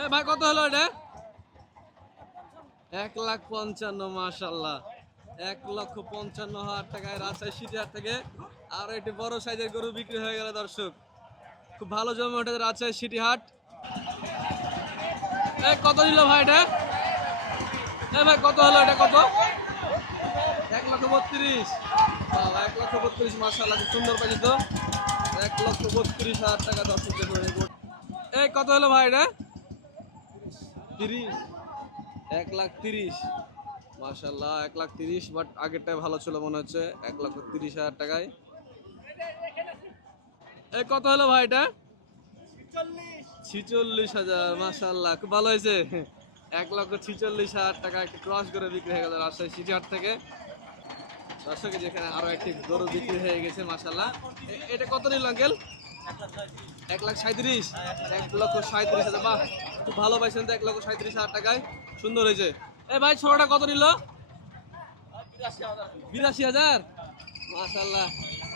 এ ভাই, কত হলো এটা? এক লাখ পঞ্চান্ন মাশাল্লাহ এক লক্ষ পঞ্চান্ন হাজার টাকায় রাজশাহী সিটি হাট থেকে। আর একটি বড় সাইজের গরু বিক্রি হয়ে গেল, দর্শক। খুব ভালো জমে ওঠে রাজশাহী সিটি হাট। এ, কত নিল ভাই এটা? এ ভাই, কত হলো এটা, কত? এক লক্ষ বত্রিশ। এক লক্ষ বত্রিশ মাসাল্লাহ সুন্দর পাইছি তো। এক লক্ষ বত্রিশ হাজার টাকা দর্শক এই কত হলো ভাই এটা? তিরিশ। এক লাখ তিরিশ। মাশাল্লাহ এক লাখ তিরিশ বাট আগেরটাই ভালো ছিল মনে হচ্ছে। এক লক্ষ তিরিশ হাজার টাকায়। এই কত হলো ভাই এটা? ছিচল্লিশ হাজার মাশাল্লাহ খুব ভালো হয়েছে। এক লক্ষ ছিচল্লিশ হাজার টাকা একটু ক্রস করে বিক্রি হয়ে গেল রাজশাহী সিটি হাট থেকে। দর্শকে যেখানে আরও একটি গরু বিক্রি হয়ে গেছে মাশাল্লাহ এটা কত নিল, আঙ্কেল? এক লাখ সাঁত্রিশ এক লক্ষ সাঁত্রিশ হাজার, বাহ। খুব ভালো পাইছেন তো এক লক্ষ সাঁত্রিশ হাজার টাকায়। সুন্দর হয়েছে। এ ভাই ছোটটা কত নিল? বিরাশি হাজার? মাশাল্লাহ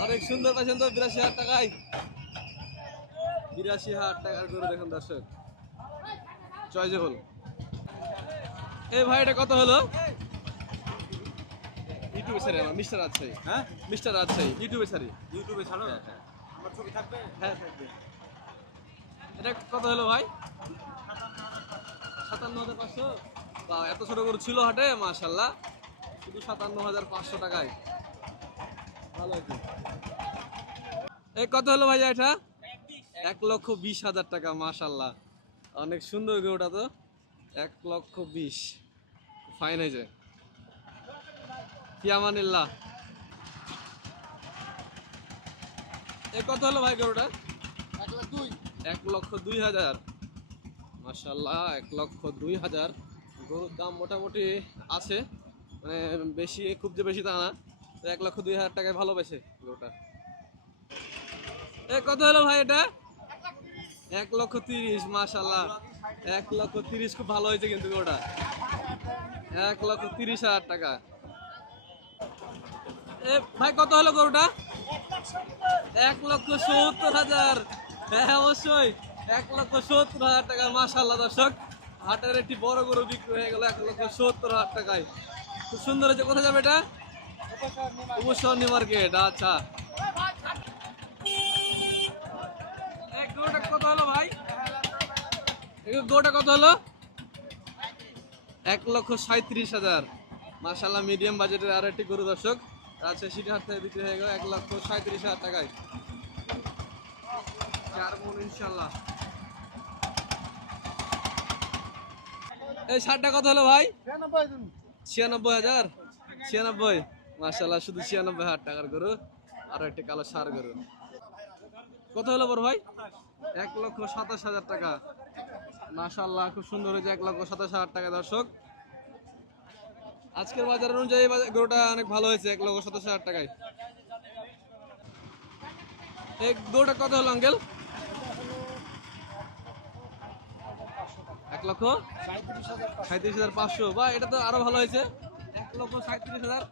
অনেক সুন্দর পাইছেন তো বিরাশি হাজার টাকায়। বিরাশি হাজার টাকার গরু দেখুন দর্শক। জয় জহল এই ভাই এটা কত হলো? ইউটিউবে ছাড়ি আমার মিস্টার রাজশাহী। হ্যাঁ? মিস্টার রাজশাহী ইউটিউবে ছাড়ি। ইউটিউবে ছাড়ো আমার ছবি থাকবে? হ্যাঁ থাকবে। এটা কত হলো ভাই? সাতান্ন হাজার পাঁচশো? বা এত ছোট গরু ছিল হাটে মাশাল্লাহ শুধু সাতান্ন হাজার পাঁচশো টাকায়। ভালো এই কত হলো ভাই এটা? এক লক্ষ বিশ হাজার টাকা মাশাল্লাহ অনেক সুন্দর গরুটা তো। এক লক্ষ বিশ। ফাইন হয়েছে। ফিয়ামানিল্লাহ এ কত হলো ভাই গরুটা? এক লাখ দুই। এক লক্ষ দুই হাজার। মাসাল্লাহ এক লক্ষ দুই হাজার। গরুর দাম মোটামুটি আছে মানে বেশি, খুব যে বেশি তা না, তো এক লক্ষ দুই হাজার টাকায় ভালো পেয়েছে গরুটা। এ, কত হলো ভাই এটা? এক লক্ষ তিরিশ মাসাল্লাহ এক লক্ষ তিরিশ, খুব ভালো হয়েছে কিন্তু গরুটা। এক লক্ষ তিরিশ হাজার টাকা। এ, ভাই, কত হলো গরুটা? এক লক্ষ সত্তর হাজার। হ্যাঁ অবশ্যই। এক লক্ষ সত্তর হাজার টাকা মাসাল্লাহ দর্শক। হাটের একটি বড় গরু বিক্রি হয়ে গেল এক লক্ষ সত্তর হাজার টাকায়। খুব সুন্দর হয়েছে। কোথায় যাবে এটা? উপসর্ণী মার্কেট। আচ্ছা। গরুটা কত হলো ভাই? গরুটা কত হলো? এক লক্ষ সাঁত্রিশ হাজার। মাসাল্লাহ মিডিয়াম বাজেটের আর একটি গরু দর্শক। রাজশাহী সিটি হাট থেকে বিক্রি হয়ে গেল এক লক্ষ সাঁত্রিশ হাজার টাকায়। চার মন ইনশাল্লাহ এই শার্টটা কত হলো ভাই? ছিয়ানব্বই হাজার। ছিয়ানব্বই মাসাল্লাহ শুধু ছিয়ানব্বই হাজার টাকার গরু আর একটি কালো সার গরু। কত হলো বড় ভাই? এক লক্ষ সাতাশ হাজার টাকা। মাসাল্লাহ খুব সুন্দর হয়েছে এক লক্ষ সাতাশ হাজার টাকা দর্শক। আজকের বাজার অনুযায়ী গরুটা অনেক ভালো হয়েছে এক লক্ষ সাতাশ হাজার টাকায়। এই গরুটা কত হলো আঙ্কেল? লক্ষ সাঁত্রিশ হাজার পাঁচশো। বা এটা তো আরও ভালো হয়েছে। এক লক্ষ সাঁত্রিশ হাজার।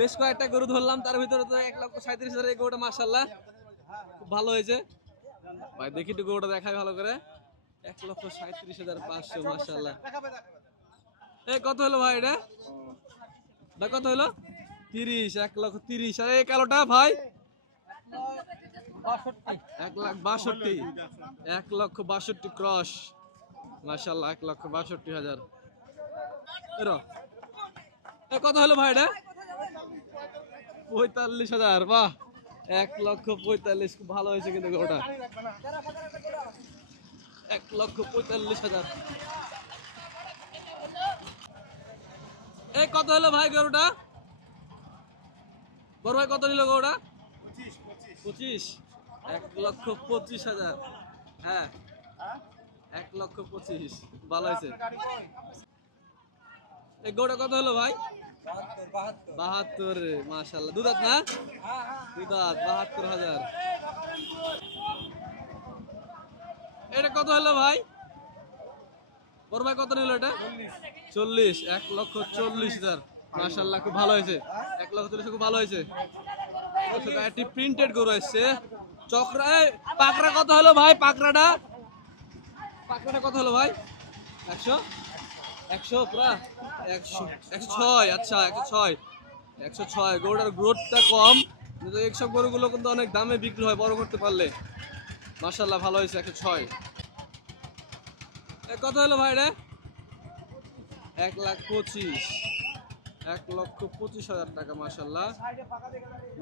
বেশ কয়েকটা গরু ধরলাম, তার ভিতরে তো এক লক্ষ সাঁত্রিশ হাজার এই গরুটা মাসাল্লাহ খুব ভালো হয়েছে। ভাই, দেখি একটু গরুটা দেখাই ভালো করে। এক লক্ষ সাঁত্রিশ হাজার পাঁচশো মাসাল্লাহ এই কত হলো ভাই এটা? ভাই, কত হলো? তিরিশ, এক লক্ষ তিরিশ। আর এই কালোটা ভাই? এক লাখ বাষট্টি। এক লক্ষ বাষট্টি ক্রস। মাশাল্লাহ এক লক্ষ বাষট্টি হাজার। এ কত হলো ভাই এটা? পঁয়তাল্লিশ হাজার বাহ। এক লক্ষ পঁয়তাল্লিশ খুব ভালো হয়েছে কিন্তু ওটা এক লক্ষ পঁয়তাল্লিশ হাজার। এই কত হলো ভাই গরুটা? বড় ভাই কত নিল গরুটা? পঁচিশ। এক লক্ষ পঁচিশ হাজার। হ্যাঁ। লক্ষ পঁচিশ। ভালো হয়েছে। গরুটা কত হলো ভাই? বাহাত্তর না? বাহাত্তর হাজার। এটা কত হলো ভাই? ভাই কত নিল এটা? চল্লিশ। এক লক্ষ চল্লিশ হাজার। মাশাল্লাহ খুব ভালো হয়েছে। এক লক্ষ চল্লিশ, খুব ভালো হয়েছে। একটি প্রিন্টেড গরু এসছে চক্রা পাকড়া কত হলো ভাই? পাকড়াটা? পাকড়াটা কত হলো ভাই? একশো? একশো, পুরা? একশো একশো ছয় আচ্ছা একশো ছয়। একশো ছয়, গরুটার গ্রোথটা কম। কিন্তু এইসব গরুগুলো কিন্তু অনেক দামে বিক্রি হয়, বড় করতে পারলে। মার্শাল্লাহ ভালো হয়েছে, একশো ছয়। কত হলো ভাই রে? এক লাখ পঁচিশ। এক লক্ষ পঁচিশ হাজার টাকা মার্শাল্লাহ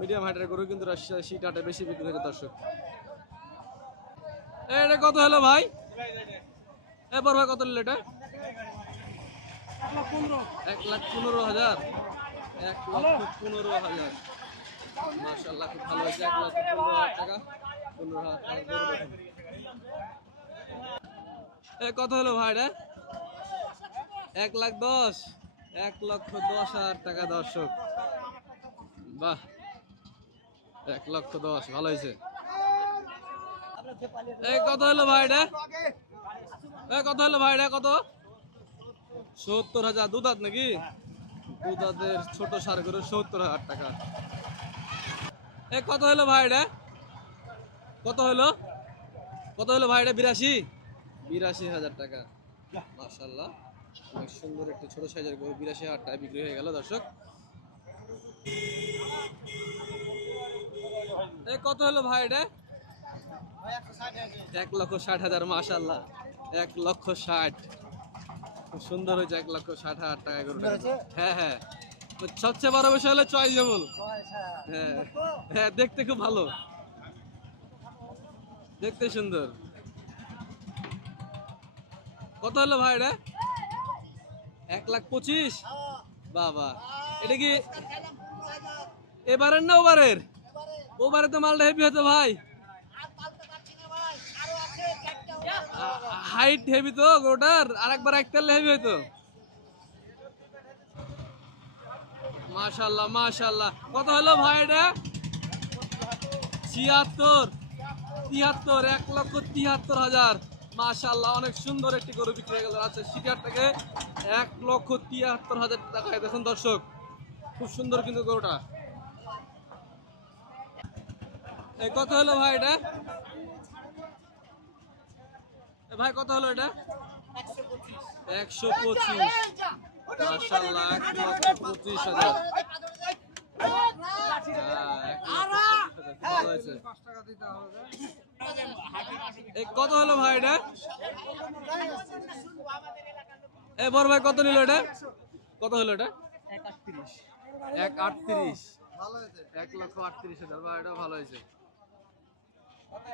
মিডিয়াম হাইটের গরু কিন্তু রাজশাহী সিট হাটে বেশি বিক্রি হয়েছে, দর্শক। এটা কত হলো ভাই? এবার ভাই কত নিল এটা? এক লাখ পনেরো হাজার। এক লক্ষ পনেরো হাজার। মার্শাল্লাহ খুব ভালো হয়েছে। এক লক্ষ পনেরো হাজার টাকা। পনেরো হাজার টাকা কত হলো ভাই রে এক লাখ দশ। এক লক্ষ দশ হাজার টাকা, দর্শক। বাহ। এক লক্ষ দশ, ভালো হয়েছে। কত হলো ভাইটা এই কত হলো ভাইটা কত? সত্তর হাজার দুধাত নাকি? দুধাতের ছোট সার করে সত্তর হাজার টাকা। এই কত হলো ভাইটা কত হলো? কত হলো ভাইটা বিরাশি? বিরাশি হাজার টাকা। মার্শাল্লাহ অনেক সুন্দর একটি ছোট সাইজের গরু, বিরাশি হাজার টাকা বিক্রি হয়ে গেল দর্শক। এই কত হলো ভাই এটা এক লক্ষ ষাট হাজার মাশাল্লাহ এক লক্ষ ষাট। খুব সুন্দর হয়েছে এক লক্ষ ষাট হাজার টাকা গরুটা হ্যাঁ হ্যাঁ। তো সবচেয়ে বড় বিষয় হলো চয়েস জবল হ্যাঁ। হ্যাঁ। দেখতে খুব ভালো। দেখতে সুন্দর। কত হলো ভাই এটা? এক লাখ পঁচিশ? বাবা। এটা কি? এবারের না ওবারের? ওবারে তো মালটা হেভি হতো ভাই। হাইট হেভি তো, গরুটার আরেকবার এক তেলে হেভি হতো মাশাল্লাহ মাশাল্লাহ। কত হলো ভাই এটা? ছিয়াত্তর, তিয়াত্তর, এক লক্ষ তিয়াত্তর হাজার। মাশাল্লাহ, অনেক সুন্দর একটি গরু বিক্রি হয়ে গেল। আচ্ছা শিকার থেকে এক লক্ষ তিয়াত্তর হাজার টাকায় দেখুন দর্শক, খুব সুন্দর কিন্তু গরুটা। কত হলো ভাই এটা? ভাই কত হলো এটা? একশো পঁচিশ। মাশাল্লাহ এক লক্ষ পঁচিশ হাজার। হ্যাঁ, কত হলো ভাই এটা? এ বড় ভাই কত নিল এটা? কত হলো এটা? এক আটত্রিশ। এক আটত্রিশ। এক লক্ষ আটত্রিশ হাজার। ভাই এটা ভালো হয়েছে।